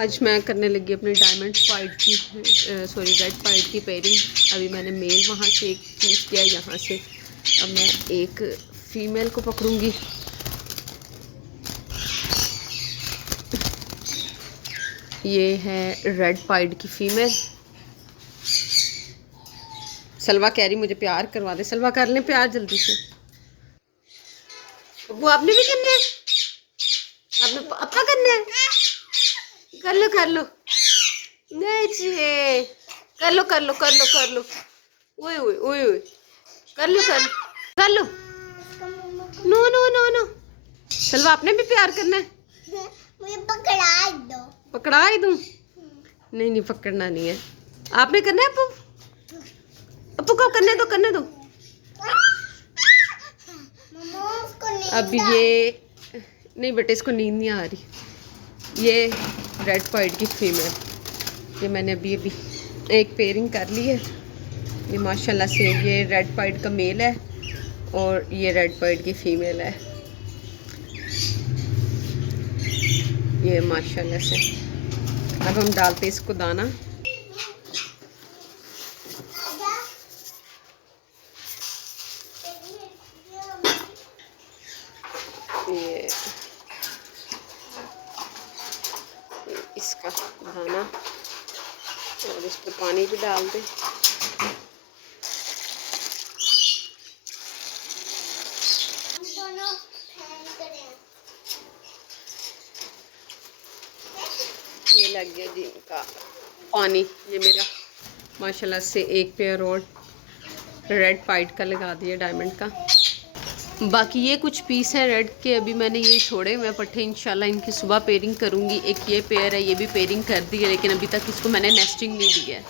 आज मैं करने लगी अपनी डायमंड पाइड की रेड पाइड की पेयरिंग। अभी मैंने मेल वहाँ से एक चूज़ किया, यहाँ से अब मैं एक फ़ीमेल को पकड़ूंगी। ये है रेड पाइड की फ़ीमेल। सलवा कह रही मुझे प्यार करवा दे। सलवा कर लें प्यार जल्दी से। वो आपने भी करना है, आपने अपना करना है। कर लो कर लो, नहीं चाहिए, कर लो कर लो कर लो कर लो। ओए ओए ओए ओए, कर लो कर लो कर लो। नो नो नो नो, सलवा आपने भी प्यार करना है। मुझे पकड़ा दो। पकड़ा ही दूं? नहीं नहीं, पकड़ना नहीं है, आपने करना है। अपू अपू को करने दो, करने दो। अब ये नहीं बेटे, इसको नींद नहीं आ रही। ये रेड पाइड की फीमेल, ये मैंने अभी अभी एक पेयरिंग कर ली है। ये माशाल्लाह से ये रेड पाइड का मेल है और ये रेड पाइड की फीमेल है। ये माशाल्लाह से। अब हम डालते इसको दाना। ये इसका दाना और इस पर पानी भी डाल दें। ये लग गया जी इनका पानी। ये मेरा माशाल्लाह से एक पेयर और रेड पाइड का लगा दिया, डायमंड का। बाकी ये कुछ पीस हैं रेड के, अभी मैंने ये छोड़े। मैं पट्टे इंशाल्लाह इनकी सुबह पेयरिंग करूँगी। एक ये पेयर है, ये भी पेयरिंग कर दी है, लेकिन अभी तक इसको मैंने नेस्टिंग नहीं दी है।